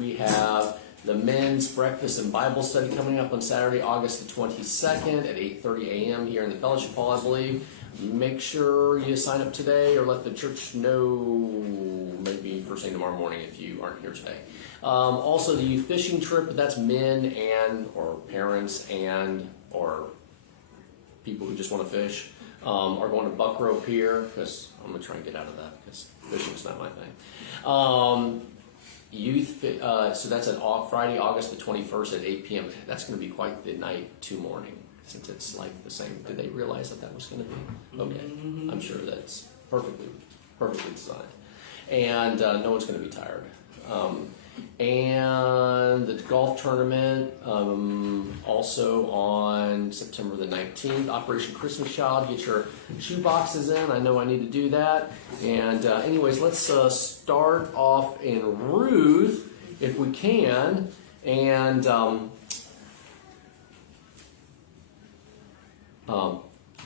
We have the men's breakfast and Bible study coming up on Saturday, August the 22nd at 8:30 a.m. here in the fellowship hall, I believe. Make sure you sign up today or let the church know maybe first thing tomorrow morning if you aren't here today. Also, the youth fishing trip, that's men and or parents and or people who just want to fish, are going to Buckrow Pier, because I'm going to try and get out of that because fishing's not my thing. So that's on Friday, August the 21st at 8 p.m. That's going to be quite the night to morning, since it's like the same. Did they realize that was going to be? Okay. I'm sure that's perfectly designed. And no one's going to be tired. And the golf tournament, also on September the 19th, Operation Christmas Child. Get your shoe boxes in. I know I need to do that. And anyways, let's start off in Ruth, if we can. And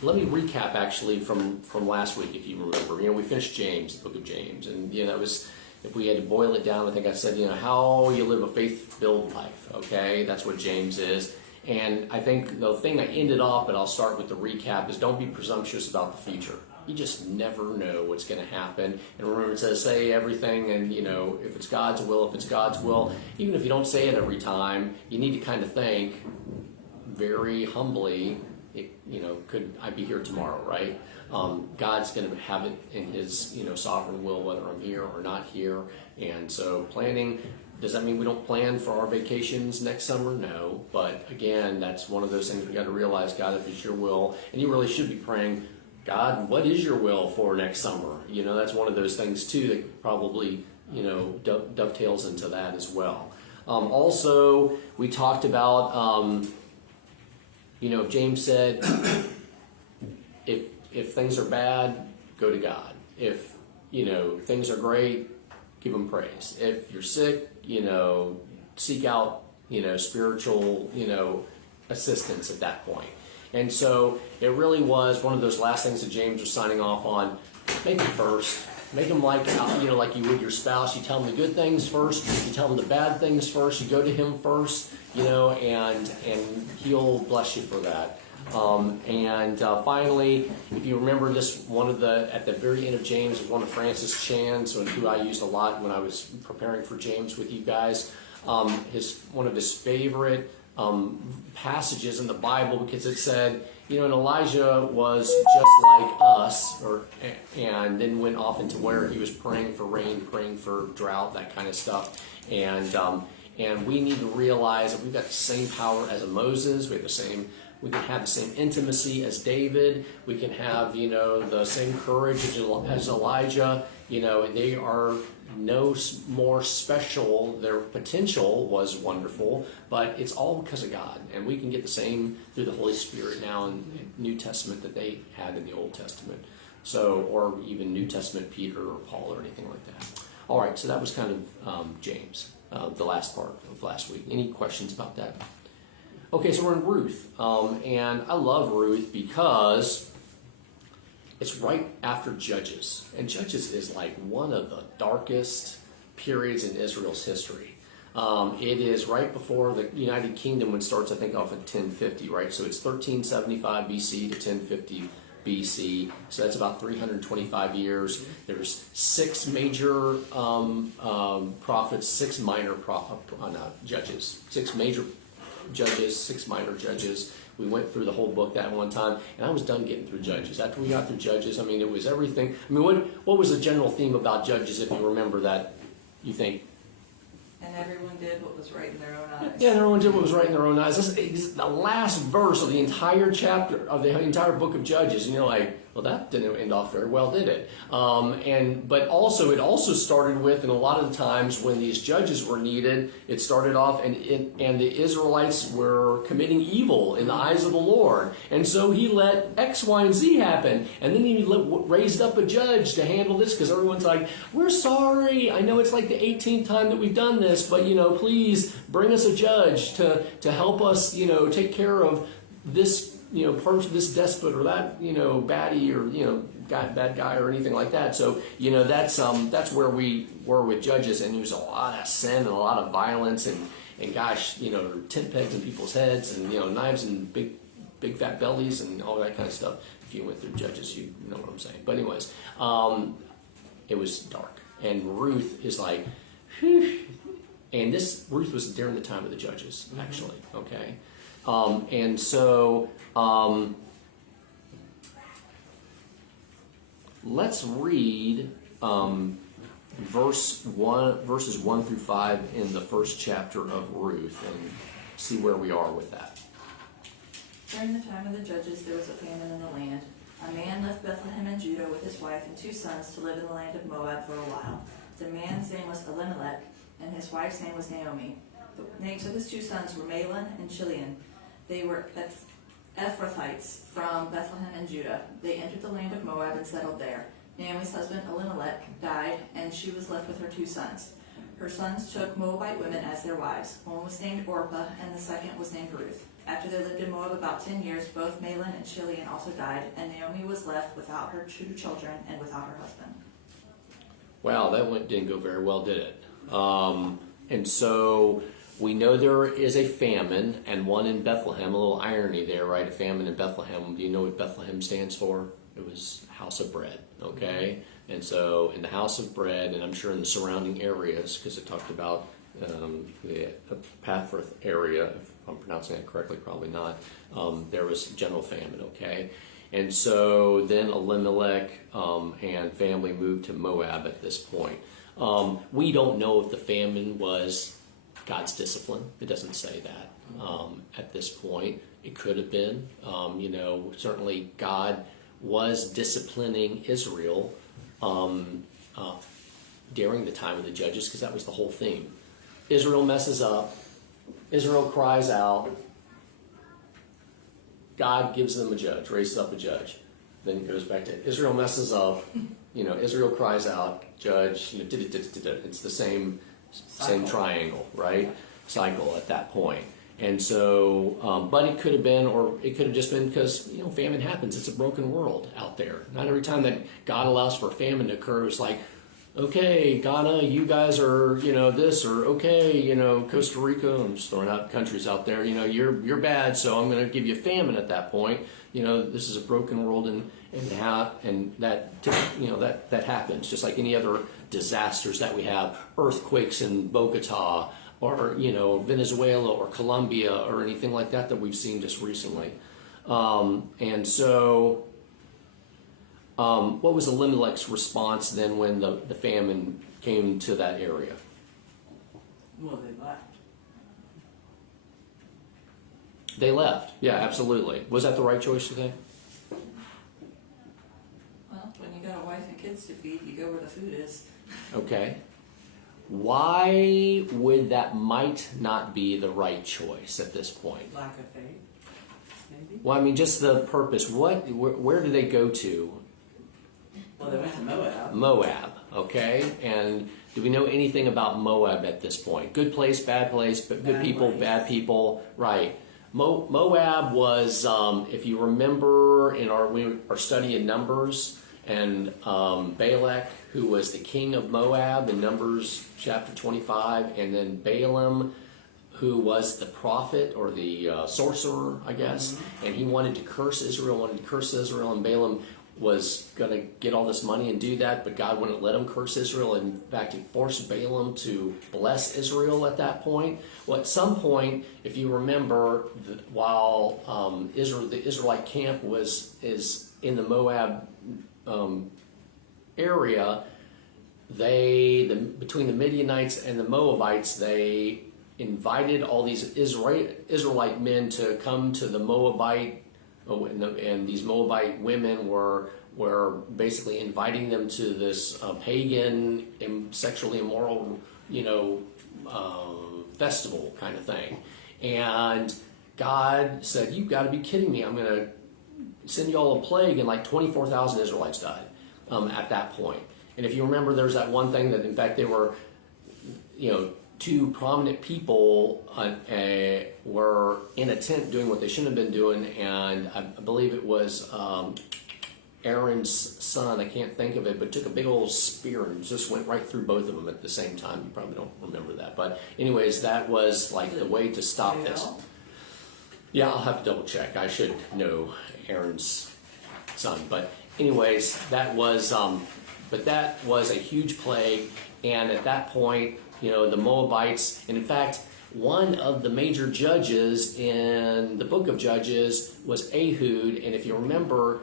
let me recap actually from last week, if you remember. We finished James, the book of James, and that was. If we had to boil it down, I think I said, how you live a faith-filled life, okay? That's what James is. And I think the thing I ended off, but I'll start with the recap, is don't be presumptuous about the future. You just never know what's going to happen. And remember, it says, say everything, and, if it's God's will, even if you don't say it every time, you need to kind of think very humbly, could I be here tomorrow, right? God's going to have it in His, sovereign will, whether I'm here or not here. And so planning, does that mean we don't plan for our vacations next summer? No. But again, that's one of those things we got to realize, God, if it's your will, and you really should be praying, God, what is your will for next summer? That's one of those things too that probably, dovetails into that as well. Also, we talked about, James said, if things are bad, go to God. If, things are great, give Him praise. If you're sick, seek out, spiritual, assistance at that point. And so it really was one of those last things that James was signing off on. Make Him first. Make Him like you would your spouse. You tell Him the good things first. You tell Him the bad things first. You go to Him first, and He'll bless you for that. Finally, if you remember this, at the very end of James, one of Francis Chan, who I used a lot when I was preparing for James with you guys, one of his favorite passages in the Bible, because it said, and Elijah was just like us, and then went off into where he was praying for rain, praying for drought, that kind of stuff, and we need to realize that we've got the same power as a Moses. We can have the same intimacy as David. We can have, the same courage as Elijah. They are no more special. Their potential was wonderful, but it's all because of God. And we can get the same through the Holy Spirit now in the New Testament that they had in the Old Testament. Or even New Testament Peter or Paul or anything like that. All right, so that was kind of James, the last part of last week. Any questions about that? Okay, so we're in Ruth, and I love Ruth because it's right after Judges, and Judges is like one of the darkest periods in Israel's history. It is right before the United Kingdom, when it starts, I think, off at 1050, right? So it's 1375 BC to 1050 BC, so that's about 325 years. There's 6 major prophets, 6 minor judges, 6 major judges, 6 minor judges. We went through the whole book that one time, and I was done getting through Judges. After we got through Judges, it was everything. What was the general theme about Judges, if you remember that, you think? And everyone did what was right in their own eyes. Yeah, everyone did what was right in their own eyes. This is the last verse of the entire chapter, of the entire book of Judges, and you're like, well, that didn't end off very well, did it? But also, it also started with, and a lot of the times when these judges were needed, it started off, and the Israelites were committing evil in the eyes of the Lord. And so He let X, Y, and Z happen. And then He raised up a judge to handle this, because everyone's like, we're sorry. I know it's like the 18th time that we've done this, but, please bring us a judge to help us, take care of this part of this despot or that, baddie or, bad guy or anything like that. So, that's where we were with Judges, and there's a lot of sin and a lot of violence and gosh, tent pegs in people's heads and, knives and big fat bellies and all that kind of stuff. If you went through Judges, you know what I'm saying. But anyways, it was dark. And Ruth is like, whew. And Ruth was during the time of the Judges, actually, okay? And so, let's read verses 1 through 5 in the first chapter of Ruth and see where we are with that. During the time of the Judges, there was a famine in the land. A man left Bethlehem in Judah with his wife and 2 sons to live in the land of Moab for a while. The man's name was Elimelech, and his wife's name was Naomi. The names of his 2 sons were Mahlon and Chilion. They were Ephrathites from Bethlehem in Judah. They entered the land of Moab and settled there. Naomi's husband Elimelech died, and she was left with her 2 sons. Her sons took Moabite women as their wives. One was named Orpah, and the second was named Ruth. After they lived in Moab about 10 years, both Mahlon and Chilion also died, and Naomi was left without her 2 children and without her husband. Wow, that didn't go very well, did it? And so we know there is a famine, and one in Bethlehem. A little irony there, right? A famine in Bethlehem. Do you know what Bethlehem stands for? It was house of bread, okay? And so in the house of bread, and I'm sure in the surrounding areas, because it talked about the Ephrath area, if I'm pronouncing that correctly, probably not, there was general famine, okay? And so then Elimelech and family moved to Moab at this point. We don't know if the famine was God's discipline. It doesn't say that at this point. It could have been. Certainly God was disciplining Israel during the time of the Judges, because that was the whole theme. Israel messes up. Israel cries out. God gives them a judge, raises up a judge. Then it goes back to Israel messes up. Israel cries out, judge. It's the same triangle, right? Cycle at that point. And so, but it could have been, or it could have just been because, famine happens. It's a broken world out there. Not every time that God allows for famine to occur, it's like, okay, Ghana, you guys are, this, or okay, Costa Rica, I'm just throwing out countries out there, you're bad, so I'm going to give you famine at that point. This is a broken world, and that happens, just like any other disasters that we have, earthquakes in Bogota, or, Venezuela, or Colombia, or anything like that we've seen just recently. And so, what was Elimelech's response then when the famine came to that area? Well, they left. They left. Yeah, absolutely. Was that the right choice today? Well, when you got a wife and kids to feed, you go where the food is. Okay. Why would that might not be the right choice at this point? Lack of faith, maybe? Well, I mean, just the purpose. Where did they go to? Well, they went to Moab. Moab, okay? And do we know anything about Moab at this point? Good place, but good Bad people, place. bad people, right? Moab was, if you remember in our study in Numbers, and Balak, who was the king of Moab in Numbers chapter 25, and then Balaam, who was the prophet or the sorcerer, I guess, and he wanted to curse Israel, and Balaam was going to get all this money and do that, but God wouldn't let him curse Israel. In fact, he forced Balaam to bless Israel at that point. Well, at some point, if you remember, while the Israelite camp is in the Moab area, between the Midianites and the Moabites, they invited all these Israelite men to come to the Moabite, and these Moabite women were basically inviting them to this pagan, sexually immoral, festival kind of thing. And God said, "You've got to be kidding me! I'm going to send you all a plague," and like 24,000 Israelites died at that point. And if you remember, there's that one thing that, in fact, they were, 2 two prominent people were in a tent doing what they shouldn't have been doing, and I believe it was Aaron's son, I can't think of it, but took a big old spear and just went right through both of them at the same time. You probably don't remember that. But anyways, that was like the way to stop this. Yeah, I'll have to double check. I should know Aaron's son. But anyways, that was a huge plague. And at that point, the Moabites, and in fact, one of the major judges in the book of Judges was Ehud. And if you remember,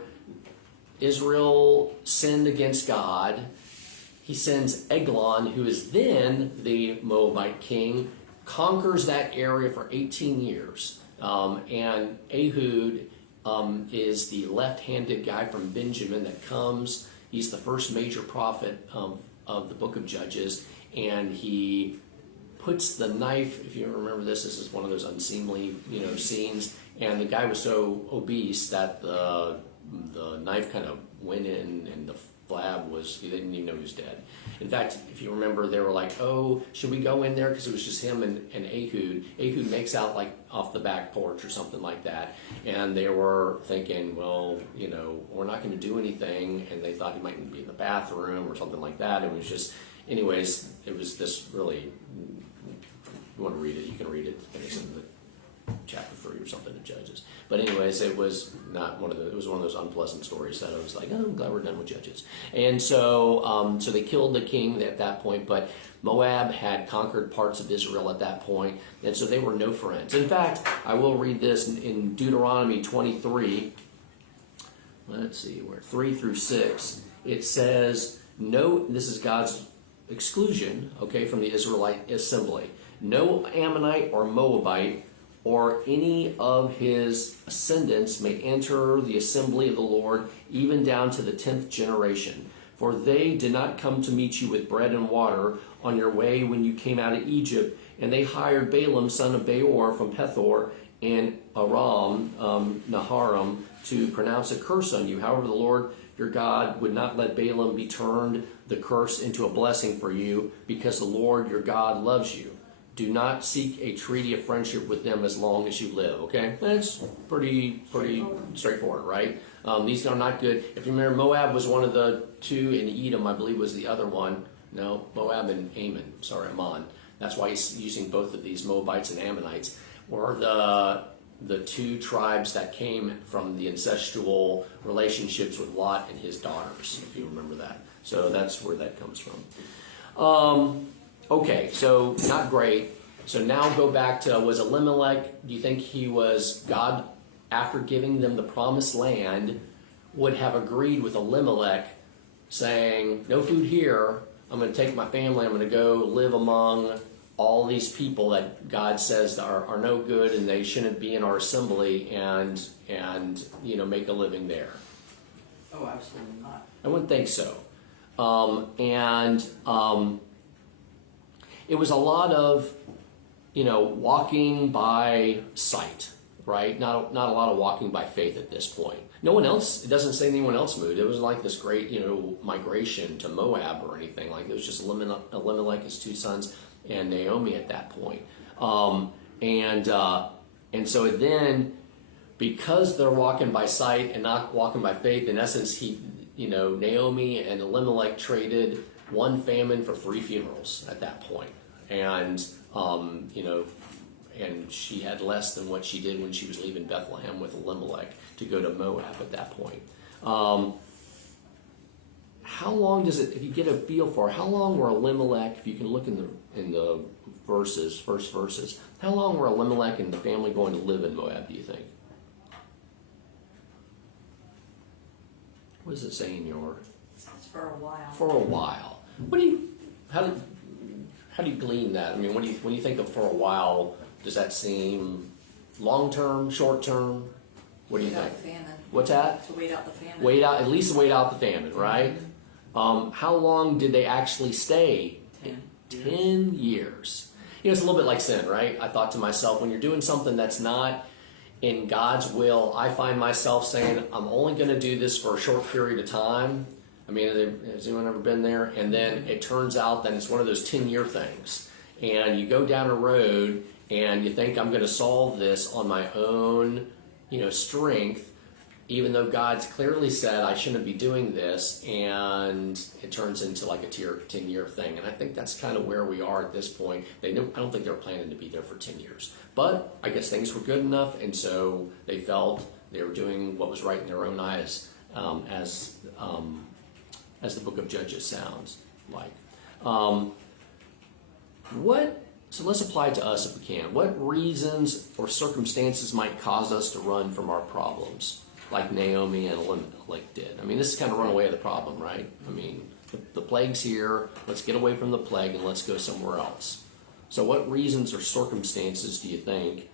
Israel sinned against God. He sends Eglon, who is then the Moabite king, conquers that area for 18 years. And Ehud is the left-handed guy from Benjamin that comes. He's the first major prophet of the book of Judges. And he puts the knife, if you remember this is one of those unseemly scenes. And the guy was so obese that the knife kind of went in, and the flab they didn't even know he was dead. In fact, if you remember, they were like, oh, should we go in there? Because it was just him and Ehud. Ehud makes out like off the back porch or something like that. And they were thinking, well, we're not going to do anything. And they thought he might be in the bathroom or something like that. It was just, anyways, it was this really, you want to read it, you can read it. It's in the chapter 3 or something of Judges. But anyways, it was not it was one of those unpleasant stories that I was like, oh, I'm glad we're done with Judges. And so so they killed the king at that point, but Moab had conquered parts of Israel at that point, and so they were no friends. In fact, I will read this in Deuteronomy 23. Let's see, where 3 through 6. It says, no, this is God's exclusion, from the Israelite assembly. No Ammonite or Moabite or any of his ascendants may enter the assembly of the Lord, even down to the 10th generation. For they did not come to meet you with bread and water on your way when you came out of Egypt, and they hired Balaam, son of Beor, from Pethor and Aram Naharam, to pronounce a curse on you. However, the Lord your God would not let Balaam be turned the curse into a blessing for you, because the Lord your God loves you. Do not seek a treaty of friendship with them as long as you live. Okay, that's pretty straightforward, right? These are not good. If you remember, Moab was one of the two, and Edom, I believe, was the other one. No, Moab and Ammon. That's why he's using both of these, Moabites and Ammonites, were the two tribes that came from the incestual relationships with Lot and his daughters, if you remember that. So that's where that comes from. Okay, so not great. So now go back to, was Elimelech, do you think he was, God, after giving them the promised land, would have agreed with Elimelech, saying, no food here, I'm going to take my family, I'm going to go live among all these people that God says are no good and they shouldn't be in our assembly, and make a living there? Oh, absolutely not. I wouldn't think so. It was a lot of, walking by sight, right? Not a lot of walking by faith at this point. No one else, it doesn't say anyone else moved. It wasn't like this great, migration to Moab or anything. Like, it was just Elimelech, his two sons, and Naomi at that point. And so then, because they're walking by sight and not walking by faith, in essence, Naomi and Elimelech traded one famine for 3 funerals at that point. And, and she had less than what she did when she was leaving Bethlehem with Elimelech to go to Moab at that point. How long does it, if you get a feel for how long were Elimelech, if you can look in the verses, first verses, how long were Elimelech and the family going to live in Moab, do you think? What does it say in your? It's for a while. For a while. How do you glean that? I mean, when you think of for a while, does that seem long term, short term? What do you think? The famine. What's that? To wait out the famine. At least wait out the famine, right? How long did they actually stay? 10 years. It's a little bit like sin, right? I thought to myself, when you're doing something that's not in God's will, I find myself saying, I'm only going to do this for a short period of time. I mean, has anyone ever been there? And then it turns out that it's one of those 10-year things. and you go down a road and you think I'm going to solve this on my own, strength, even though God's clearly said I shouldn't be doing this, and it turns into like a 10-year thing. And I think that's kind of where we are at this point. I don't think they're planning to be there for 10 years. But I guess things were good enough, and so they felt they were doing what was right in their own eyes, as the book of Judges sounds like. So let's apply it to us if we can. What reasons or circumstances might cause us to run from our problems, like Naomi and Elimelech did? I mean, this is kind of run away with the problem, right? I mean, the plague's here. Let's get away from the plague and let's go somewhere else. So what reasons or circumstances do you think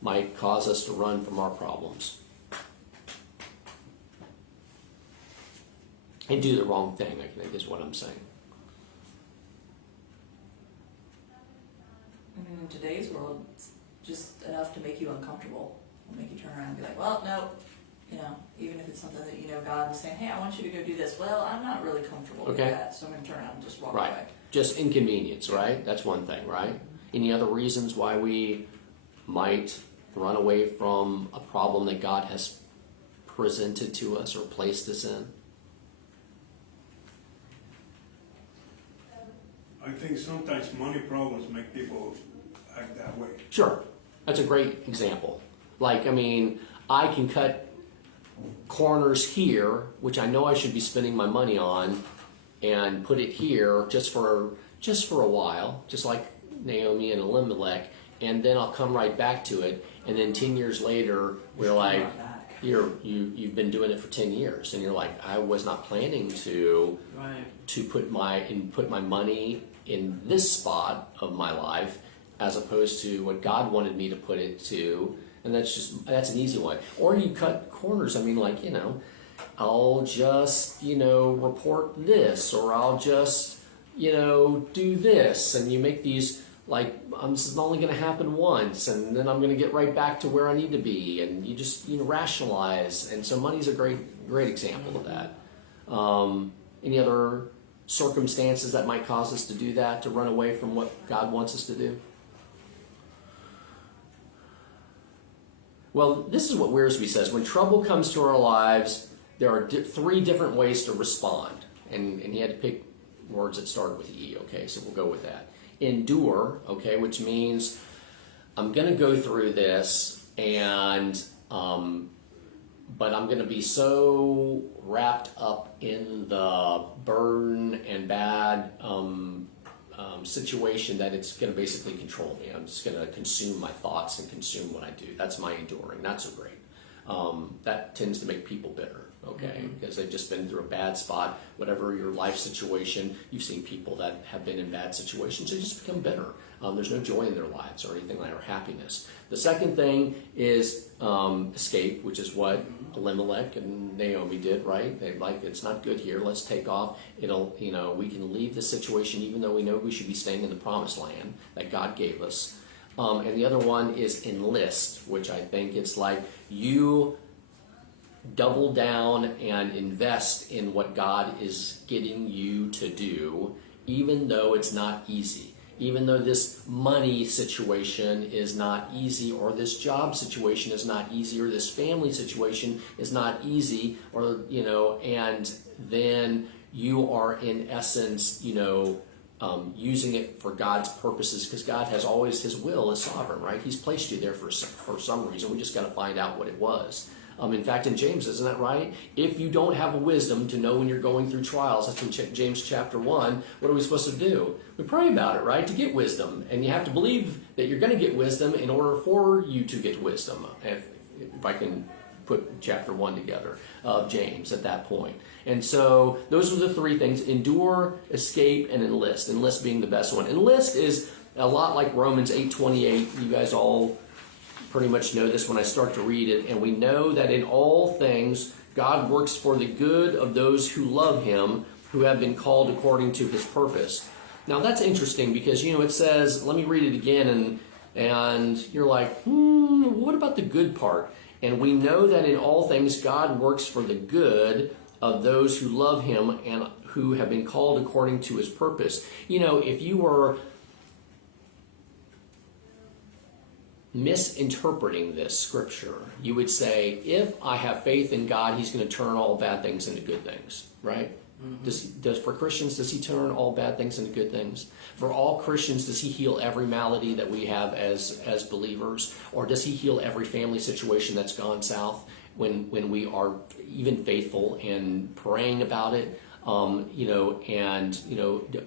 might cause us to run from our problems and do the wrong thing, I think is what I'm saying. In today's world, it's just enough to make you uncomfortable. It'll make you turn around and be like, well, no. Even if it's something that God is saying, hey, I want you to go do this. Well, I'm not really comfortable with that, so I'm going to turn around and just walk away. Just inconvenience, right? That's one thing, right? Any other reasons why we might run away from a problem that God has presented to us or placed us in? I think sometimes money problems make people act that way. Sure. That's a great example. Like, I mean, I can cut corners here, which I know I should be spending my money on, and put it here just for a while, just like Naomi and Elimelech, and then I'll come right back to it, and then 10 years later we're like, you've been doing it for 10 years, and you're like, I was not planning to put my money in this spot of my life as opposed to what God wanted me to put it to. And that's an easy one. Or you cut corners. I mean, like, I'll just, report this, or I'll just, do this. And you make these, like, this is only going to happen once, and then I'm going to get right back to where I need to be. And you just, rationalize. And so money's a great example of that. Any other circumstances that might cause us to do that, to run away from what God wants us to do? Well, this is what Wiersbe says. When trouble comes to our lives, there are 3 different ways to respond. And he had to pick words that started with E, okay? So we'll go with that. Endure, okay, which means I'm going to go through this, and but I'm going to be so wrapped up in the burden and bad situation that it's going to basically control me. I'm just going to consume my thoughts and consume what I do. That's my enduring. Not so great. That tends to make people bitter, okay? Because they've just been through a bad spot. Whatever your life situation, you've seen people that have been in bad situations, they just become bitter. There's no joy in their lives or anything like that, or happiness. The second thing is escape, which is what Elimelech and Naomi did, right? They like, it's not good here. Let's take off. We can leave the situation even though we know we should be staying in the promised land that God gave us. And the other one is enlist, which I think it's like you double down and invest in what God is getting you to do, even though it's not easy. Even though this money situation is not easy, or this job situation is not easy, or this family situation is not easy, or, and then you are in essence, using it for God's purposes, because God has always, His will is sovereign, right? He's placed you there for some reason. We just got to find out what it was. In fact, in James, isn't that right? If you don't have a wisdom to know when you're going through trials, that's in James chapter 1, what are we supposed to do? We pray about it, right? To get wisdom. And you have to believe that you're going to get wisdom in order for you to get wisdom. If I can put chapter 1 together of James at that point. And so those are the 3 things: endure, escape, and enlist. Enlist being the best one. Enlist is a lot like Romans 8:28. You guys all pretty much know this when I start to read it. And we know that in all things God works for the good of those who love Him, who have been called according to His purpose. Now that's interesting because, it says, let me read it again, and you're like, what about the good part? And we know that in all things God works for the good of those who love Him and who have been called according to His purpose. If you were misinterpreting this scripture, you would say, if I have faith in God, he's going to turn all bad things into good things, right? Does for Christians, does he turn all bad things into good things? For all Christians, does he heal every malady that we have as believers? Or does he heal every family situation that's gone south when we are even faithful and praying about it?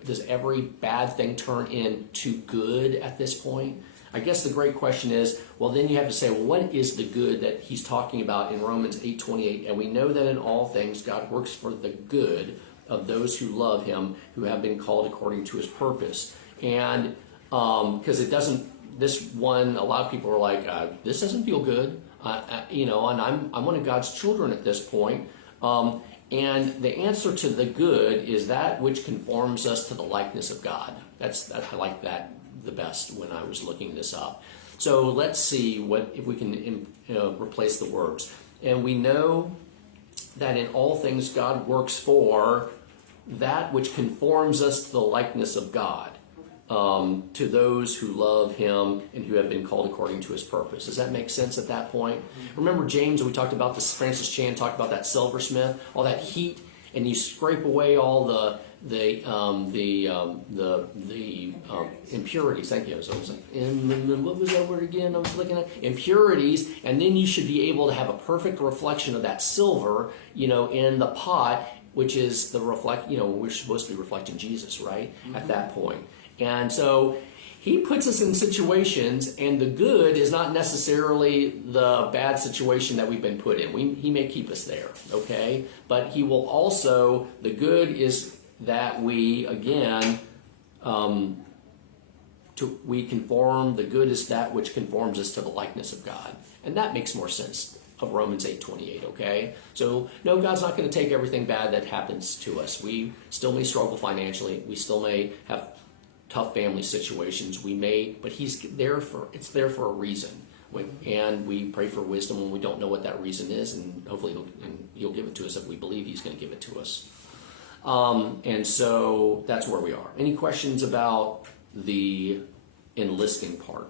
Does every bad thing turn into good at this point? I guess the great question is, well, then you have to say, well, what is the good that he's talking about in Romans 8:28? And we know that in all things, God works for the good of those who love him, who have been called according to his purpose. And because it doesn't, this one, a lot of people are like, this doesn't feel good, and I'm one of God's children at this point. And the answer to the good is that which conforms us to the likeness of God. I like that the best when I was looking this up. So let's see if we can replace the verbs. And we know that in all things God works for that which conforms us to the likeness of God, to those who love him and who have been called according to his purpose. Does that make sense at that point? Remember James, we talked about this, Francis Chan talked about that silversmith, all that heat, and you scrape away all the impurities. Thank you. So I was like, what was that word again? I was looking at impurities, and then you should be able to have a perfect reflection of that silver, in the pot, which is the reflect. We're supposed to be reflecting Jesus, right? At that point, and so he puts us in situations, and the good is not necessarily the bad situation that we've been put in. He may keep us there, okay? But he will also, the good is that we, again, we conform, the good is that which conforms us to the likeness of God. And that makes more sense of Romans 8:28, okay? So, no, God's not going to take everything bad that happens to us. We still may struggle financially. We still may have tough family situations. But it's there for a reason. And we pray for wisdom when we don't know what that reason is, and hopefully he'll give it to us if we believe he's going to give it to us. And so that's where we are. Any questions about the enlisting part?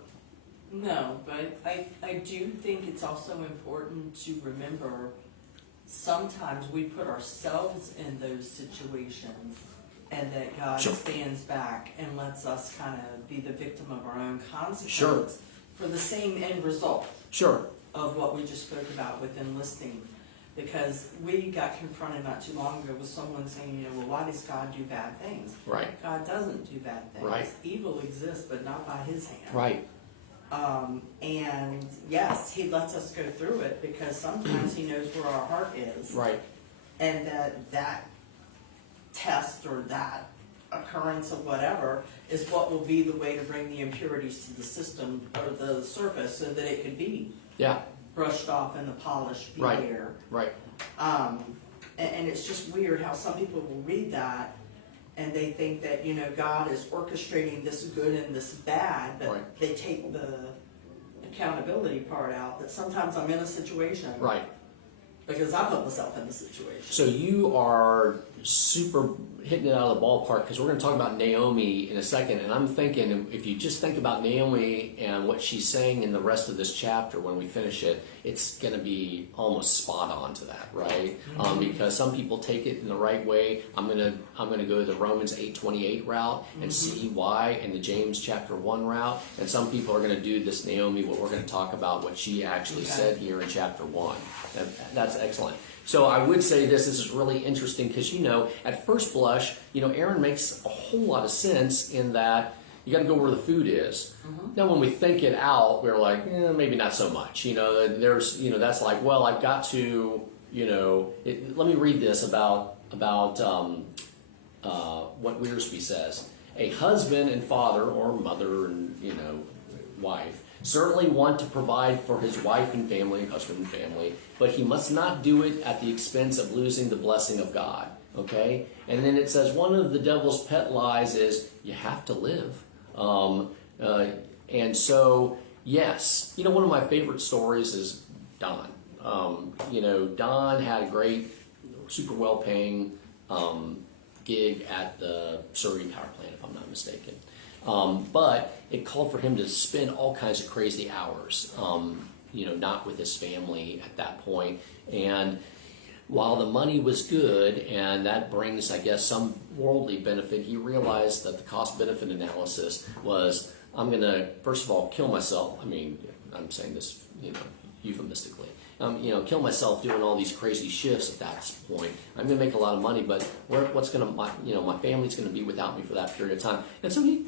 No, but I do think it's also important to remember sometimes we put ourselves in those situations, and that God Sure. stands back and lets us kind of be the victim of our own consequence Sure. for the same end result Sure. of what we just spoke about with enlisting. Because we got confronted not too long ago with someone saying, well, why does God do bad things? Right. God doesn't do bad things. Right. Evil exists, but not by his hand. Right. And yes, he lets us go through it because sometimes he knows where our heart is. Right. And that test or that occurrence of whatever is what will be the way to bring the impurities to the system or the surface so that it could be Yeah. brushed off and the polish be Right. there. Right. And it's just weird how some people will read that and they think that, God is orchestrating this good and this bad, but Right. they take the accountability part out, that sometimes I'm in a situation Right. because I put myself in the situation. So you are super hitting it out of the ballpark, because we're going to talk about Naomi in a second, and I'm thinking if you just think about Naomi and what she's saying in the rest of this chapter when we finish it, it's going to be almost spot on to that, right? Because some people take it in the right way. I'm going to go the Romans 8:28 route and see why, and the James chapter 1 route, and some people are going to do this Naomi, what we're going to talk about, what she actually said here in chapter 1. That's excellent. So I would say this is really interesting because, at first blush, Aaron makes a whole lot of sense in that you got to go where the food is. Now, when we think it out, we're like, maybe not so much. There's, that's like, well, I've got to, let me read this about what Wiersbe says. A husband and father, or mother and, wife, certainly want to provide for his wife and family, husband and family, but he must not do it at the expense of losing the blessing of God, okay? And then it says one of the devil's pet lies is you have to live. And so, yes, one of my favorite stories is Don. Don had a great, super well-paying gig at the Surrey Power Plant, if I'm not mistaken. But it called for him to spend all kinds of crazy hours, not with his family at that point. And while the money was good, and that brings, I guess, some worldly benefit, he realized that the cost-benefit analysis was, I'm going to, first of all, kill myself. I mean, I'm saying this, euphemistically. Kill myself doing all these crazy shifts at that point. I'm going to make a lot of money, but my family's going to be without me for that period of time. And so he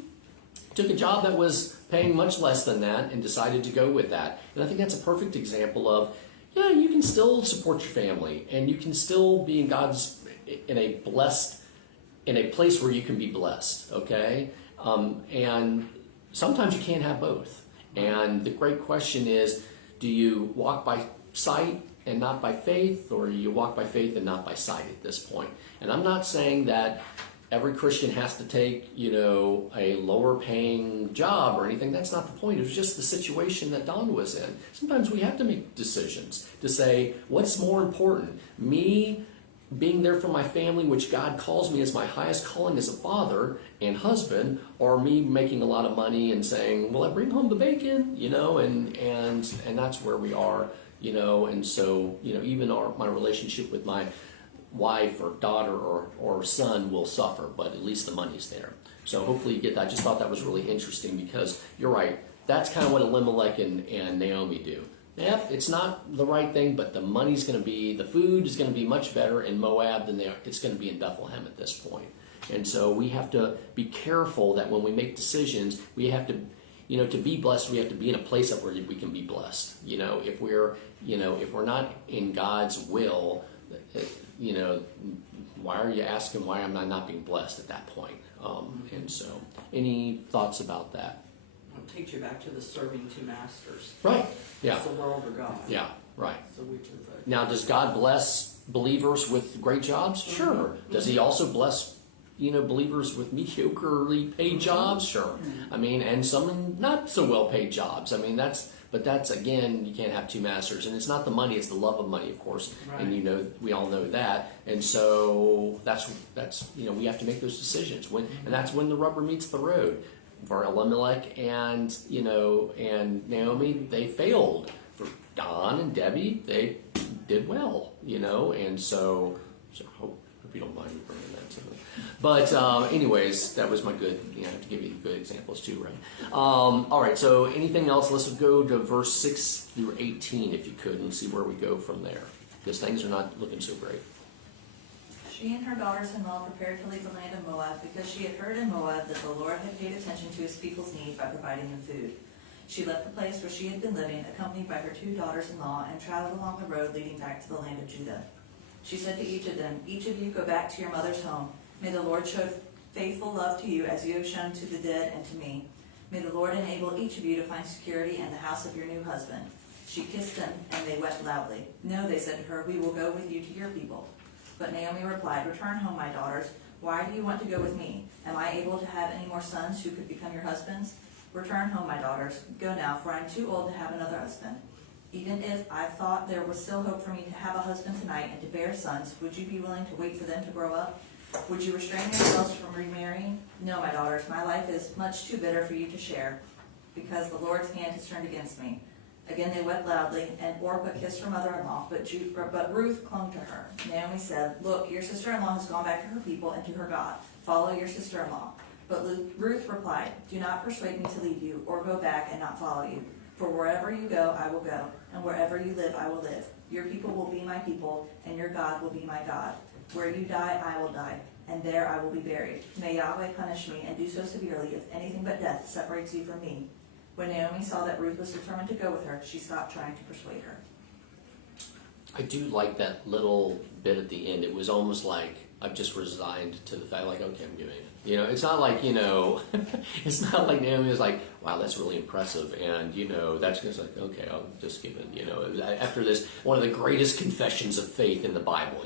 took a job that was paying much less than that and decided to go with that. And I think that's a perfect example of, you can still support your family, and you can still be in a place where you can be blessed, okay? And sometimes you can't have both. And the great question is, do you walk by sight and not by faith, or do you walk by faith and not by sight at this point? And I'm not saying that every Christian has to take, a lower paying job or anything. That's not the point. It was just the situation that Don was in. Sometimes we have to make decisions to say, what's more important? Me being there for my family, which God calls me as my highest calling as a father and husband, or me making a lot of money and saying, well, I bring home the bacon, and that's where we are, and so, even my relationship with my wife or daughter or son will suffer, but at least the money's there. So hopefully you get that. I just thought that was really interesting, because you're right. That's kind of what Elimelech and Naomi do. Yep, it's not the right thing, but the food is going to be much better in Moab than it's going to be in Bethlehem at this point. And so we have to be careful that when we make decisions, we have to, to be blessed, we have to be in a place where we can be blessed. If we're not in God's will, why are you asking why am I not being blessed at that point? And so, any thoughts about that? I'll take you back to the serving two masters. Right. Yeah. It's the world or God. Yeah. Right. So which is it? Now, does God bless believers with great jobs? Sure. Does He also bless, believers with mediocrely paid jobs? Sure. I mean, and some not so well paid jobs. I mean, but that's again, you can't have two masters, and it's not the money; it's the love of money, of course. Right. And we all know that. And so that's we have to make those decisions and that's when the rubber meets the road. For Elimelech and and Naomi, they failed. For Don and Debbie, they did well, and so hope you don't mind me bringing that to them. But anyways, that was my good, to give you good examples too, right? All right, so anything else? Let's go to verse 6 through 18 if you could, and see where we go from there, because things are not looking so great. She and her daughters-in-law prepared to leave the land of Moab because she had heard in Moab that the Lord had paid attention to his people's need by providing them food. She left the place where she had been living, accompanied by her two daughters-in-law, and traveled along the road leading back to the land of Judah. She said to each of them, "Each of you go back to your mother's home. May the Lord show faithful love to you as you have shown to the dead and to me. May the Lord enable each of you to find security in the house of your new husband." She kissed them, and they wept loudly. "No," they said to her, "we will go with you to your people." But Naomi replied, "Return home, my daughters. Why do you want to go with me? Am I able to have any more sons who could become your husbands? Return home, my daughters. Go now, for I am too old to have another husband. Even if I thought there was still hope for me to have a husband tonight and to bear sons, would you be willing to wait for them to grow up? Would you restrain yourselves from remarrying? No, my daughters, my life is much too bitter for you to share, because the Lord's hand has turned against me." Again they wept loudly, and Orpah kissed her mother-in-law, but Ruth clung to her. Naomi said, "Look, your sister-in-law has gone back to her people and to her God. Follow your sister-in-law." But Ruth replied, "Do not persuade me to leave you, or go back and not follow you. For wherever you go, I will go, and wherever you live, I will live. Your people will be my people, and your God will be my God. Where you die, I will die, and there I will be buried. May Yahweh punish me, and do so severely, if anything but death separates you from me." When Naomi saw that Ruth was determined to go with her, she stopped trying to persuade her. I do like that little bit at the end. It was almost like I've just resigned to the fact, like, okay, I'm giving it. It's not like, it's not like Naomi was like, wow, that's really impressive. And, that's just like, okay, I'll just give it, after this, one of the greatest confessions of faith in the Bible,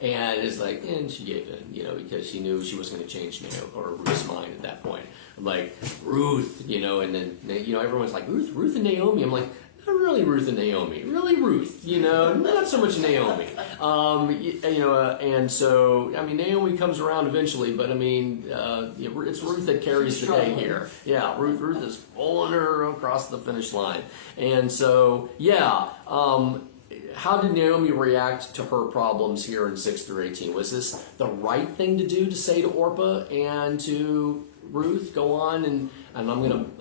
and it's like, and she gave in, because she knew she wasn't going to change, or Ruth's mind at that point. I'm like, Ruth, and then, everyone's like, Ruth and Naomi. I'm like, not really Ruth and Naomi, really Ruth, not so much Naomi. And so, I mean, Naomi comes around eventually, but I mean, it's Ruth that carries the day here. Yeah, Ruth is pulling her across the finish line. And so, how did Naomi react to her problems here in 6 through 18? Was this the right thing to do, to say to Orpah and to Ruth, go on and I'm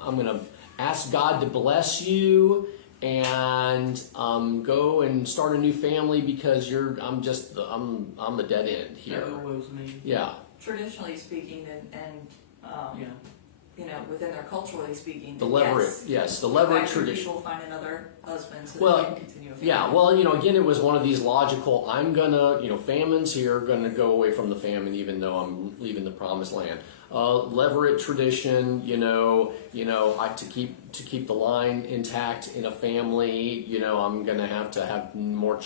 gonna ask God to bless you and go and start a new family because I'm the dead end here. was me. Yeah. Traditionally speaking, within their culturally speaking, The levirate, the levirate tradition. People find another husband so Well, they can continue a family. Yeah, well, again, it was one of these logical, I'm gonna, famine's here, gonna go away from the famine even though I'm leaving the promised land. Levirate tradition, to keep the line intact in a family, I'm gonna have to have more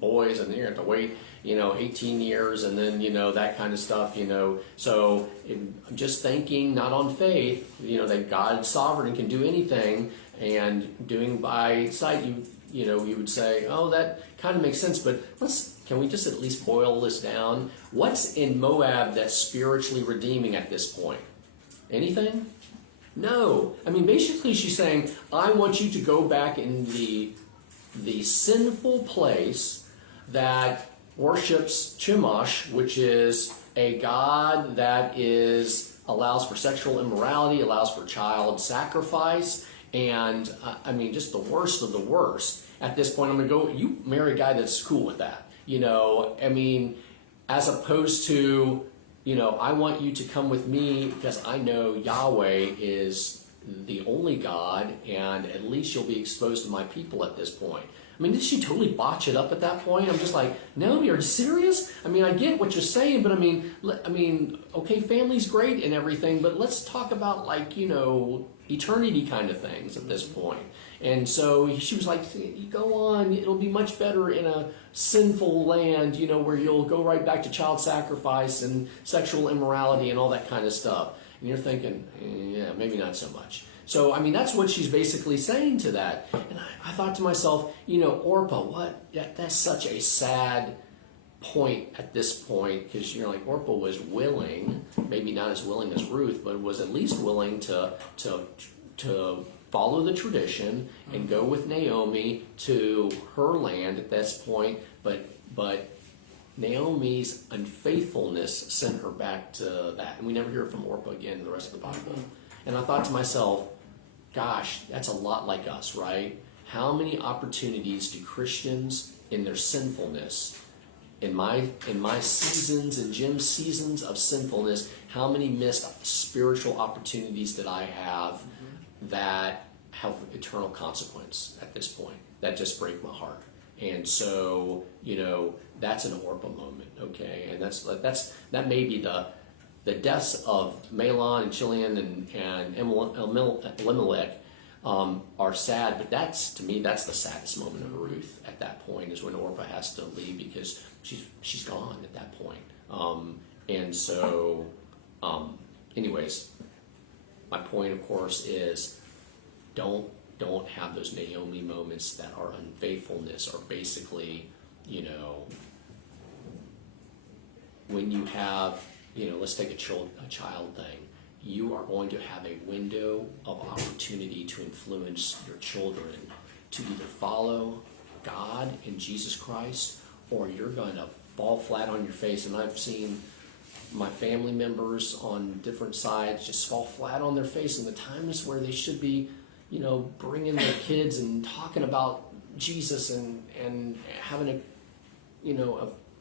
boys and you have to wait, 18 years and then, that kind of stuff, So I'm just thinking, not on faith, that God's sovereign and can do anything, and doing by sight, you would say, oh, that kind of makes sense, but can we just at least boil this down? What's in Moab that's spiritually redeeming at this point? Anything? No. I mean, basically she's saying, I want you to go back in the sinful place that worships Chemosh, which is a god that allows for sexual immorality, allows for child sacrifice, and just the worst of the worst. At this point, I'm going to go, you marry a guy that's cool with that. As opposed to, I want you to come with me because I know Yahweh is the only God, and at least you'll be exposed to my people at this point. Did she totally botch it up at that point? I'm just like, Naomi, are you serious? I get what you're saying, but okay, family's great and everything, but let's talk about eternity kind of things at this point. And so she was like, go on, it'll be much better in a sinful land, where you'll go right back to child sacrifice and sexual immorality and all that kind of stuff. And you're thinking, yeah, maybe not so much. So, that's what she's basically saying to that. And I thought to myself, Orpah, that's such a sad point at this point, because Orpah was willing, maybe not as willing as Ruth, but was at least willing to follow the tradition and go with Naomi to her land at this point, but Naomi's unfaithfulness sent her back to that, and we never hear from Orpah again in the rest of the Bible. And I thought to myself, gosh, that's a lot like us, right? How many opportunities do Christians in their sinfulness, in my seasons and Jim's seasons of sinfulness, how many missed spiritual opportunities did I have that have eternal consequence at this point? That just break my heart. And so, that's an Orpah moment, okay? And that may be the deaths of Mahlon and Chilion and Elimelech are sad, but to me that's the saddest moment of Ruth at that point, is when Orpah has to leave because she's gone at that point. And so, anyways, my point, of course, is don't have those Naomi moments that are unfaithfulness, or basically, when you have, let's take a child thing. You are going to have a window of opportunity to influence your children to either follow God and Jesus Christ, or you're going to fall flat on your face. And I've seen my family members on different sides just fall flat on their face in the times where they should be, bringing their kids and talking about Jesus and having a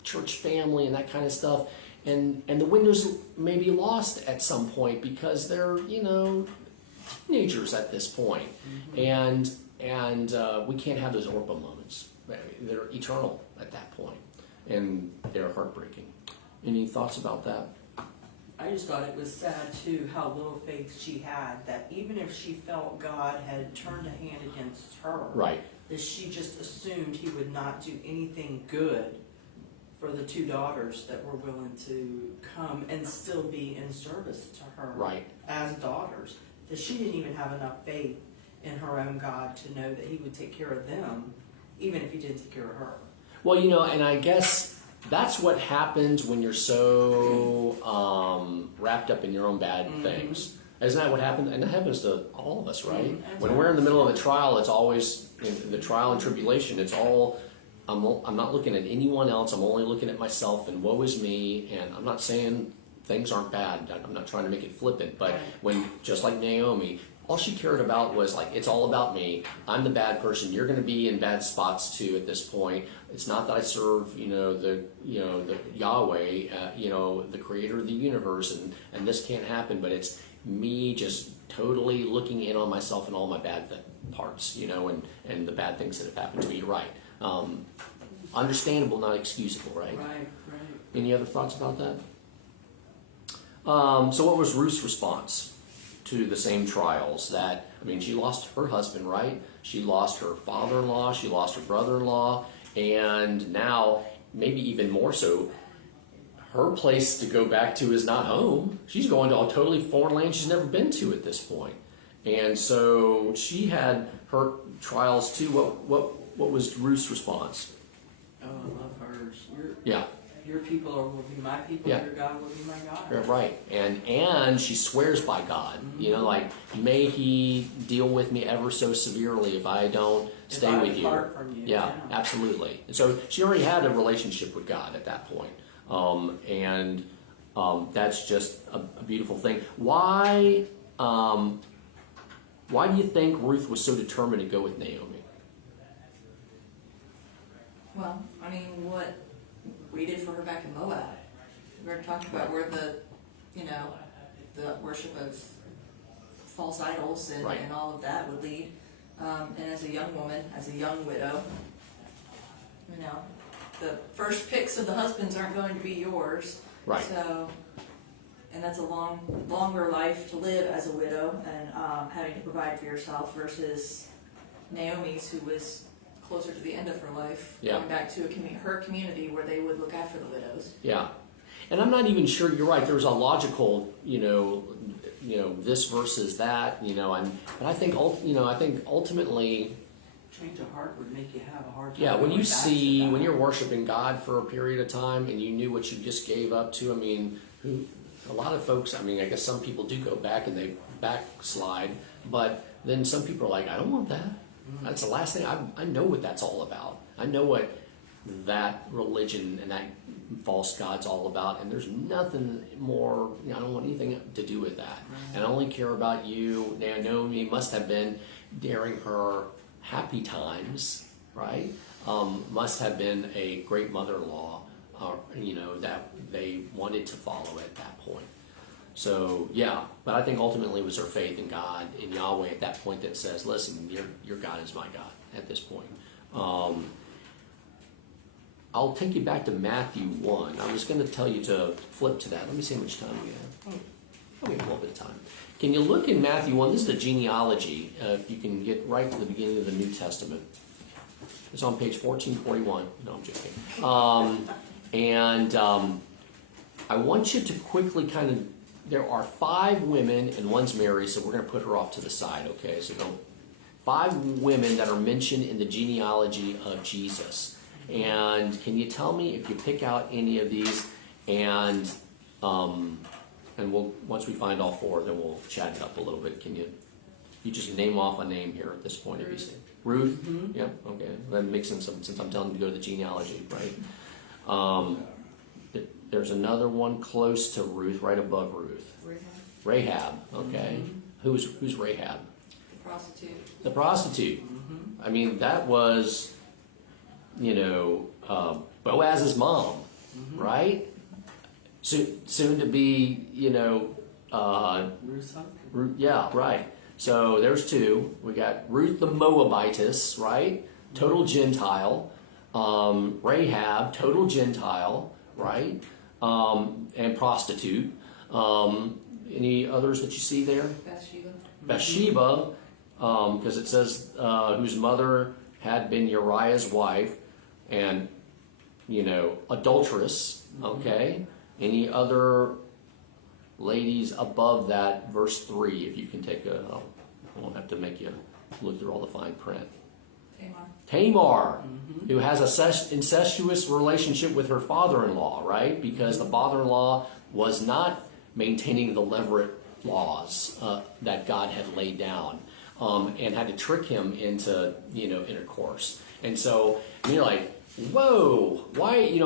church family and that kind of stuff. And the windows may be lost at some point because they're, teenagers at this point. And we can't have those Orpah moments. They're eternal at that point, and they're heartbreaking. Any thoughts about that? I just thought it was sad too how little faith she had, that even if she felt God had turned a hand against her, Right. that she just assumed he would not do anything good for the two daughters that were willing to come and still be in service to her Right. as daughters. That she didn't even have enough faith in her own God to know that he would take care of them, even if he didn't take care of her. Well, you know, and I guess that's what happens when you're so wrapped up in your own bad things. Isn't that what happens? And that happens to all of us, right? When we're in the middle of the trial, it's always, in the trial and tribulation, it's all, I'm not looking at anyone else, I'm only looking at myself, and woe is me, and I'm not saying things aren't bad, I'm not trying to make it flippant, but when, just like Naomi, all she cared about was like, it's all about me, I'm the bad person, you're going to be in bad spots too at this point. It's not that I serve, the Yahweh, the creator of the universe, and this can't happen, but it's me just totally looking in on myself and all my bad parts, and the bad things that have happened to me. Right. Understandable, not excusable, right? Right. Any other thoughts about that? So what was Ruth's response to the same trials? She lost her husband, right? She lost her father-in-law, she lost her brother-in-law, and now, maybe even more so, her place to go back to is not home. She's going to a totally foreign land she's never been to at this point. And so she had her trials too. What was Ruth's response? Oh, I love hers. Yeah. Your people will be my people, Yeah. your God will be my God. Yeah, right. And she swears by God. May he deal with me ever so severely if I don't stay with you. Depart from you. Yeah, absolutely. And so she already had a relationship with God at that point. That's just a beautiful thing. Why do you think Ruth was so determined to go with Naomi? Well, what we did for her back in Moab. We were talking about where the worship of false idols and, Right. and all of that would lead. And as a young woman, as a young widow, the first picks of the husbands aren't going to be yours. Right. So, and that's a longer life to live as a widow and having to provide for yourself versus Naomi's, who was closer to the end of her life, Yeah. going back to her community where they would look after the widows. Yeah. And I'm not even sure, you're right, there's a logical, this versus that, but I think ultimately, Change of heart would make you have a hard time. yeah, when going you back to see, that. when you're worshiping God for a period of time and you knew what you just gave up to, a lot of folks, I guess some people do go back and they backslide, but then some people are like, I don't want that. That's the last thing, I know what that's all about. I know what that religion and that false god's all about, and there's nothing more, I don't want anything to do with that. And I only care about you. Naomi must have been, during her happy times, right? Must have been a great mother-in-law, that they wanted to follow at that point. So, yeah, but I think ultimately it was her faith in God, in Yahweh at that point that says, listen, your God is my God at this point. I'll take you back to Matthew 1. I was going to tell you to flip to that. Let me see how much time we have. Oh, we have a little bit of time. Can you look in Matthew 1? This is the genealogy. If you can get right to the beginning of the New Testament. It's on page 1441. No, I'm joking. I want you to quickly there are 5 women and one's Mary, so we're going to put her off to the side, okay? So 5 women that are mentioned in the genealogy of Jesus. And can you tell me if you pick out any of these, and we'll, once we find all 4, then we'll chat it up a little bit. Can you just name off a name here at this point? If you say Ruth? Mm-hmm. Yep, okay. That makes sense since I'm telling you to go to the genealogy, right? There's another one close to Ruth, right above Ruth. Rahab, okay. Mm-hmm. Who's Rahab? The prostitute. The prostitute. Mm-hmm. That was, Boaz's mom, right? Soon to be, Ruth's husband. Yeah, right. So there's 2. We got Ruth the Moabitess, right? Total Gentile. Rahab, total Gentile, right? And prostitute. Any others that you see there? Bathsheba. Bathsheba, because it says whose mother had been Uriah's wife, and adulteress. Okay. Any other ladies above that, verse 3? If you can take I won't have to make you look through all the fine print. Tamar. Tamar, who has a incestuous relationship with her father-in-law, right? Because the father-in-law was not maintaining the levirate laws that God had laid down, and had to trick him into, intercourse. And so you're like, whoa, why,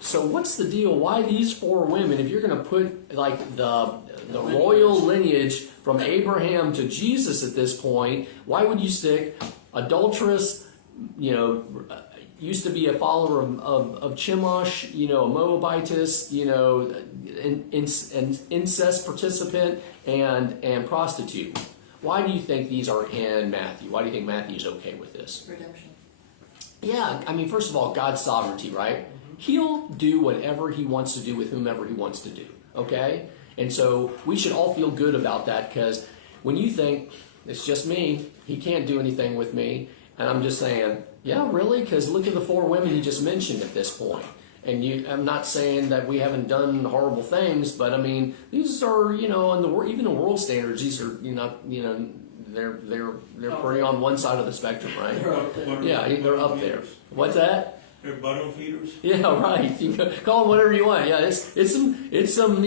so what's the deal? Why these 4 women, if you're going to put like the royal lineage from Abraham to Jesus at this point, why would you stick adulterous, used to be a follower of Chemosh, a Moabitess, incest participant and prostitute? Why do you think these are in Matthew? Why do you think Matthew's okay with this? Redemption. Yeah, I mean, first of all, God's sovereignty, right? He'll do whatever he wants to do with whomever he wants to do, okay? And so we should all feel good about that, because when you think, it's just me, he can't do anything with me, and I'm just saying, yeah, really? Because look at the 4 women you just mentioned at this point. And I'm not saying that we haven't done horrible things, but I mean, these are, in even the world standards, these are, they're pretty on one side of the spectrum, right? They're up there. Yeah, they're up there. What's that? They're bottom feeders. Yeah, right. You can call them whatever you want. Yeah, it's some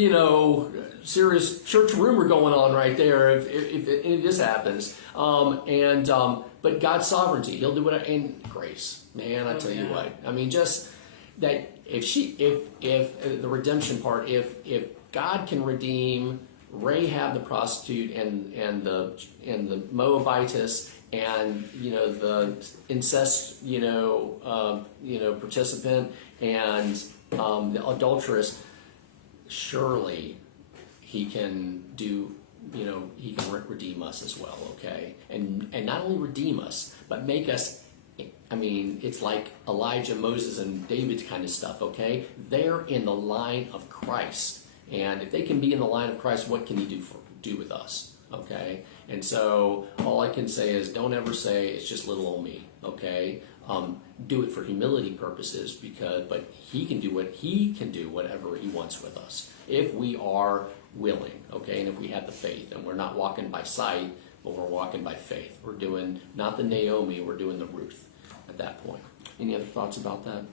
serious church rumor going on right there if this happens. But God's sovereignty, He'll do whatever, and grace. Man, I tell you what. I mean, just that if the redemption part, if God can redeem Rahab the prostitute and the Moabitess and the incest participant and the adulteress, surely he can do, he can redeem us as well, okay? And not only redeem us, but make us, I mean, it's like Elijah, Moses, and David kind of stuff, okay? They're in the line of Christ. And if they can be in the line of Christ, what can he do with us, okay? And so all I can say is, don't ever say it's just little old me, okay? Do it for humility purposes, but he can do whatever he wants with us if we are willing, okay? And if we have the faith, and we're not walking by sight, but we're walking by faith. We're doing not the Naomi, we're doing the Ruth at that point. Any other thoughts about that?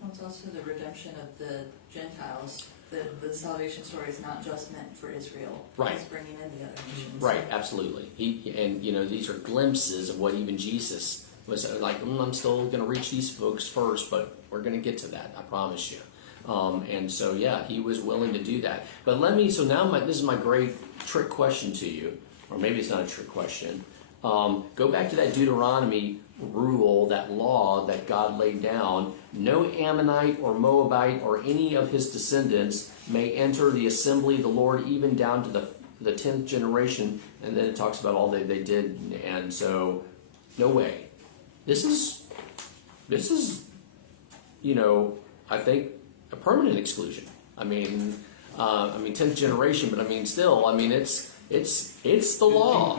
Well, it's also the redemption of the Gentiles. The salvation story is not just meant for Israel. Right. It's bringing in the other nations. Right, absolutely. These are glimpses of what even Jesus was like. I'm still going to reach these folks first, but we're going to get to that. I promise you. And so, yeah, he was willing to do that. But this is my great trick question to you, or maybe it's not a trick question. Go back to that Deuteronomy rule, that law that God laid down. No Ammonite or Moabite or any of his descendants may enter the assembly of the Lord, even down to the 10th generation. And then it talks about all they did. And so, no way. This is, I think, a permanent exclusion. I mean, 10th generation, but it's the law.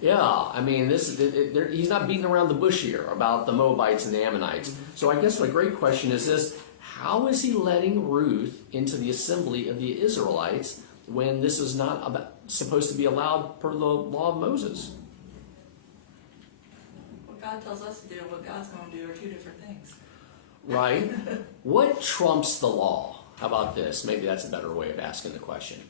Yeah, I mean, he's not beating around the bush here about the Moabites and the Ammonites. So I guess my great question is this: how is he letting Ruth into the assembly of the Israelites when this is not supposed to be allowed per the law of Moses? What God tells us to do and what God's going to do are 2 different things. Right? What trumps the law? How about this? Maybe that's a better way of asking the question.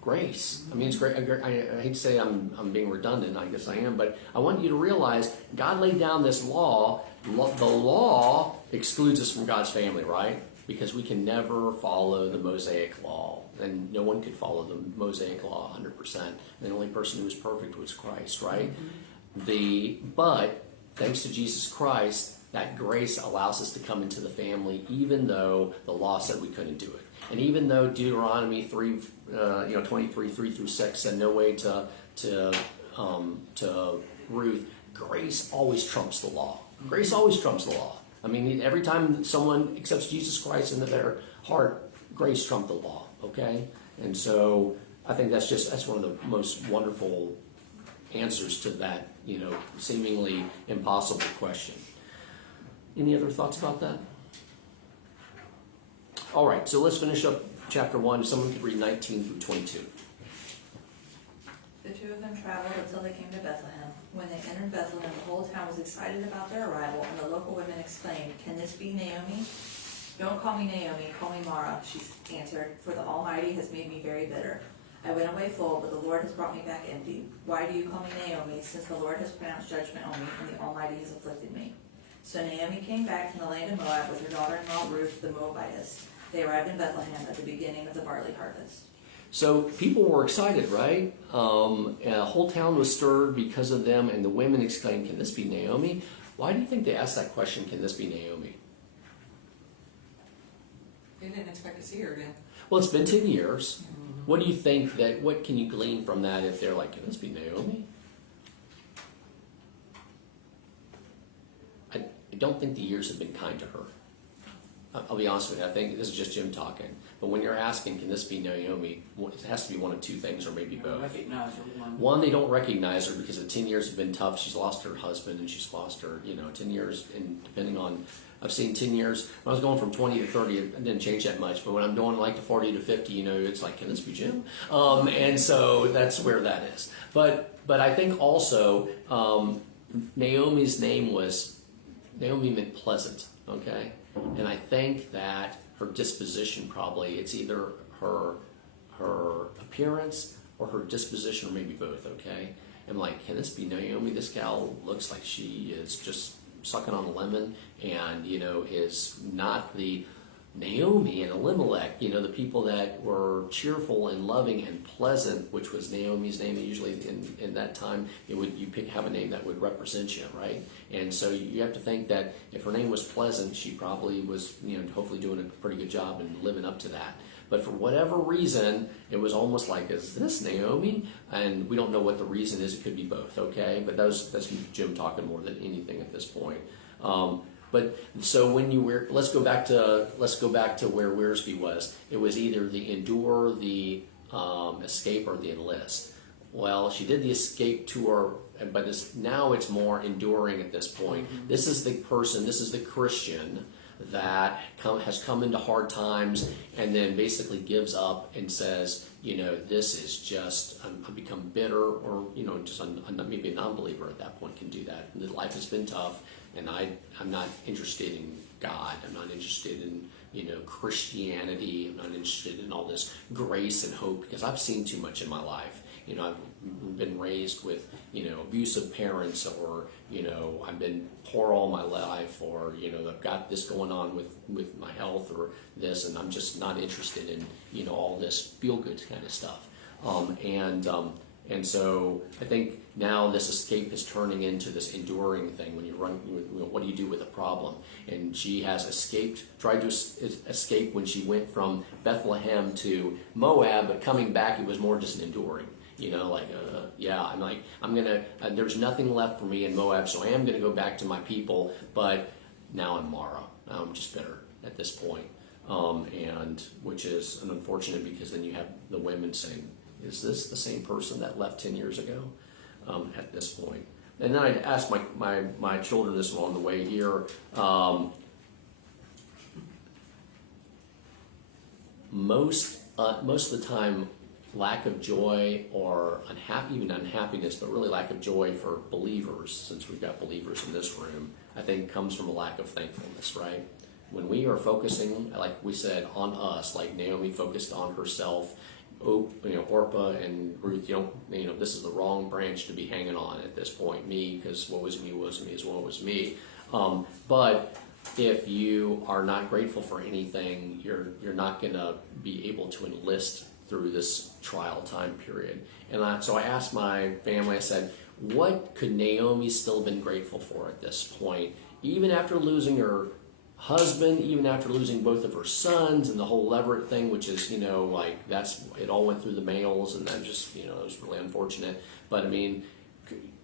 Grace. I mean, it's great. I hate to say I'm being redundant. I guess I am, but I want you to realize God laid down this law. The law excludes us from God's family, right? Because we can never follow the Mosaic law, and no one could follow the Mosaic law 100%. And the only person who was perfect was Christ, right? But thanks to Jesus Christ, that grace allows us to come into the family, even though the law said we couldn't do it. And even though Deuteronomy 23, 3-6 said no way to Ruth, grace always trumps the law. Grace always trumps the law. I mean, every time someone accepts Jesus Christ into their heart, grace trumped the law, okay? And so I think that's one of the most wonderful answers to that, seemingly impossible question. Any other thoughts about that? All right, so let's finish up chapter 1. Someone could read 19 through 22. The 2 of them traveled until they came to Bethlehem. When entered Bethlehem, the whole town was excited about their arrival, and the local women exclaimed, "Can this be Naomi?" "Don't call me Naomi, call me Mara," she answered, "for the Almighty has made me very bitter. I went away full, but the Lord has brought me back empty. Why do you call me Naomi, since the Lord has pronounced judgment on me, and the Almighty has afflicted me?" So Naomi came back from the land of Moab with her daughter-in-law Ruth the Moabitess. They arrived in Bethlehem at the beginning of the barley harvest. So people were excited, right? And the whole town was stirred because of them, and the women exclaimed, "Can this be Naomi?" Why do you think they asked that question, "Can this be Naomi?" They didn't expect to see her again. Well, it's been 10 years. What do you think what can you glean from that if they're like, "Can this be Naomi?" I don't think the years have been kind to her. I'll be honest with you. I think this is just Jim talking. But when you're asking, "Can this be Naomi?" it has to be one of two things, or maybe both. Recognize her one. One, they don't recognize her because the 10 years have been tough. She's lost her husband and she's lost her, 10 years. And depending on, I've seen 10 years. When I was going from 20 to 30, it didn't change that much. But when I'm going like to 40 to 50, it's like, "Can this be Jim?" And so that's where that is. But I think also Naomi's name Naomi meant pleasant, okay? And I think that her disposition probably, it's either her appearance or her disposition, or maybe both, okay? I'm like, "Can this be Naomi? This gal looks like she is just sucking on a lemon and, is not the Naomi and Elimelech, the people that were cheerful and loving and pleasant," which was Naomi's name. Usually in that time, have a name that would represent you, right? And so you have to think that if her name was pleasant, she probably was, hopefully doing a pretty good job and living up to that. But for whatever reason, it was almost like, "Is this Naomi?" And we don't know what the reason is. It could be both, okay? But that's Jim talking more than anything at this point. But so let's go back to where Wiersbe was. It was either the endure, the escape, or the enlist. Well, she did the escape tour, but now it's more enduring at this point. Mm-hmm. This is the person, this is the Christian that has come into hard times and then basically gives up and says, "This is just, I've become bitter," or, maybe a non-believer at that point can do that. Life has been tough, and I'm not interested in God. I'm not interested in, Christianity. I'm not interested in all this grace and hope because I've seen too much in my life. I've been raised with, abusive parents, or, I've been poor all my life, or, I've got this going on with my health or this, and I'm just not interested in, all this feel-good kind of stuff. And so I think now this escape is turning into this enduring thing. When you run, what do you do with a problem? And she has tried to escape when she went from Bethlehem to Moab, but coming back, it was more just an enduring. There's nothing left for me in Moab, so I am going to go back to my people, but now I'm Mara. I'm just bitter at this point. And which is unfortunate, because then you have the women saying, "Is this the same person that left 10 years ago?" At this point. And then I asked my children this on the way here. Most of the time, lack of joy or even unhappiness, but really lack of joy for believers, since we've got believers in this room, I think comes from a lack of thankfulness, right? When we are focusing, like we said, on us, like Naomi focused on herself, Orpah and Ruth, this is the wrong branch to be hanging on at this point. Me, because what was me is what was me. But if you are not grateful for anything, you're not going to be able to enlist through this trial time period. And so I asked my family, I said, what could Naomi still have been grateful for at this point? Even after losing her husband, even after losing both of her sons and the whole Leverett thing, which is, it all went through the mails, and that just, it was really unfortunate. But I mean,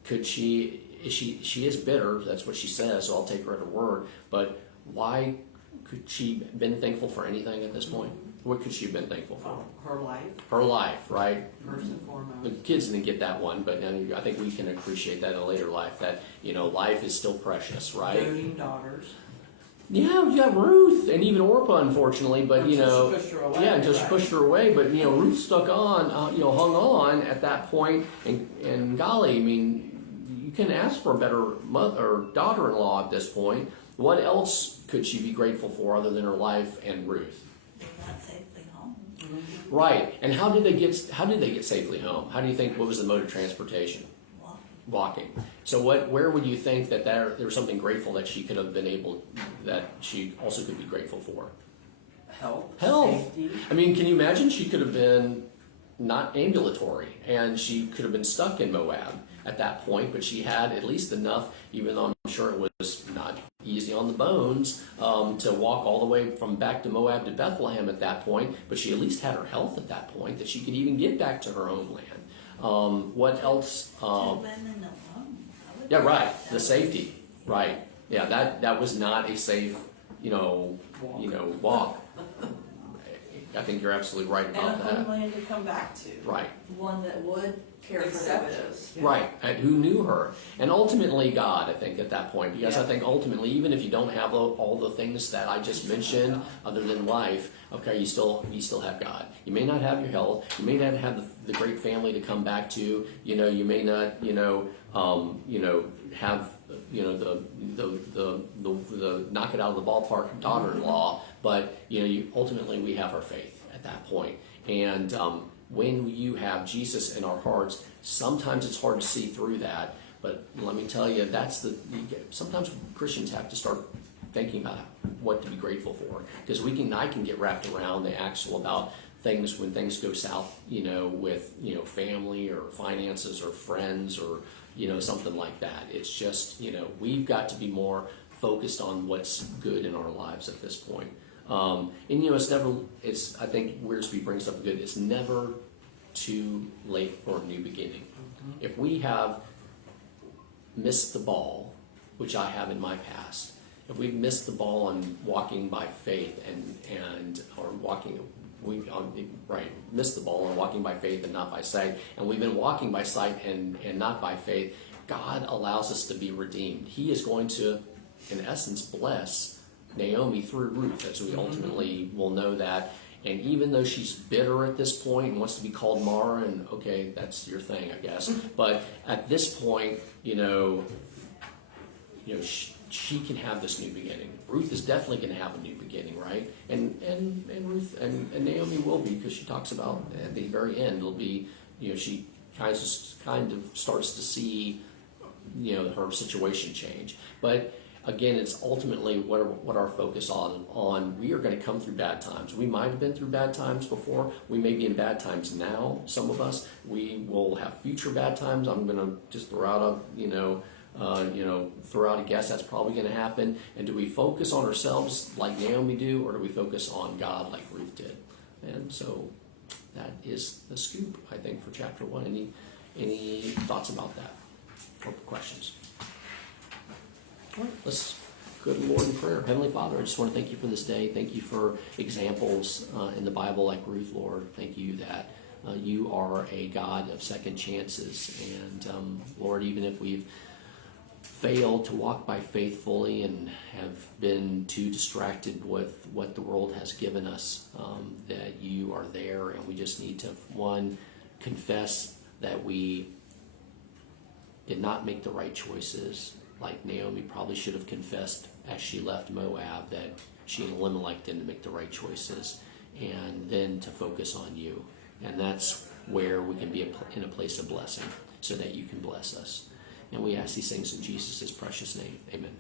could she is bitter, that's what she says, so I'll take her at her word, but why could she have been thankful for anything at this point? What could she have been thankful for? Her life. Her life, right? First and foremost. The kids didn't get that one, but I think we can appreciate that in a later life, that, life is still precious, right? Doting daughters. Yeah, Ruth, and even Orpah, unfortunately, but Until she pushed her away. Yeah, until she pushed her away, but Ruth stuck on, hung on at that point, and golly, I mean, you can ask for a better mother or daughter-in-law at this point. What else could she be grateful for other than her life and Ruth? They got safely home. Right. And how did they get safely home? How do you think, what was the mode of transportation? Walking. So where would you think that there was something grateful that she could have been able, that she also could be grateful for? Health. Safety. I mean, can you imagine she could have been not ambulatory and she could have been stuck in Moab at that point, but she had at least enough, even though I'm sure it was not easy on the bones, to walk all the way from back to Moab to Bethlehem at that point, but she at least had her health at that point that she could even get back to her homeland. What else? Yeah, right. The safety. Right. Yeah, that was not a safe, walk. I think you're absolutely right And about a that. homeland to come back to. Right. One that would care for the Accept widows. Yeah. Right, and who knew her, and ultimately God, I think, at that point, because I Yeah. think ultimately, even if you don't have all the things that I just mentioned, other than life, okay, you still have God. You may not have your health, you may not have the great family to come back to, you may not, have, the knock it out of the ballpark daughter-in-law, but ultimately we have our faith at that point, and when you have Jesus in our hearts, sometimes it's hard to see through that. But let me tell you, sometimes Christians have to start thinking about what to be grateful for, because I can get wrapped around the axle about things when things go south, with family or finances or friends or something like that. It's just we've got to be more focused on what's good in our lives at this point. And I think Wiersbe brings up good, it's never too late for a new beginning. If we have missed the ball, which I have in my past, if we've missed the ball on walking by faith missed the ball on walking by faith and not by sight, and we've been walking by sight and not by faith, God allows us to be redeemed. He is going to, in essence, bless Naomi through Ruth, as we ultimately will know that. And even though she's bitter at this point and wants to be called Mara, and okay, that's your thing, I guess. But at this point, she can have this new beginning. Ruth is definitely going to have a new beginning, right? And Ruth and Naomi will be, because she talks about at the very end, it'll be, she kind of starts to see, her situation change. But again, it's ultimately what our focus on. We are going to come through bad times. We might have been through bad times before. We may be in bad times now. Some of us, we will have future bad times. I'm going to just throw out a guess that's probably going to happen. And do we focus on ourselves like Naomi do, or do we focus on God like Ruth did? And so that is the scoop, I think, for chapter 1. Any thoughts about that or questions? All right, let's go to the Lord in prayer. Heavenly Father, I just want to thank you for this day. Thank you for examples in the Bible like Ruth, Lord. Thank you that you are a God of second chances. And Lord, even if we've failed to walk by faith fully and have been too distracted with what the world has given us, that you are there, and we just need to, one, confess that we did not make the right choices. Like Naomi probably should have confessed as she left Moab that she and Elimelech didn't make the right choices, and then to focus on you. And that's where we can be in a place of blessing, so that you can bless us. And we ask these things in Jesus' precious name. Amen.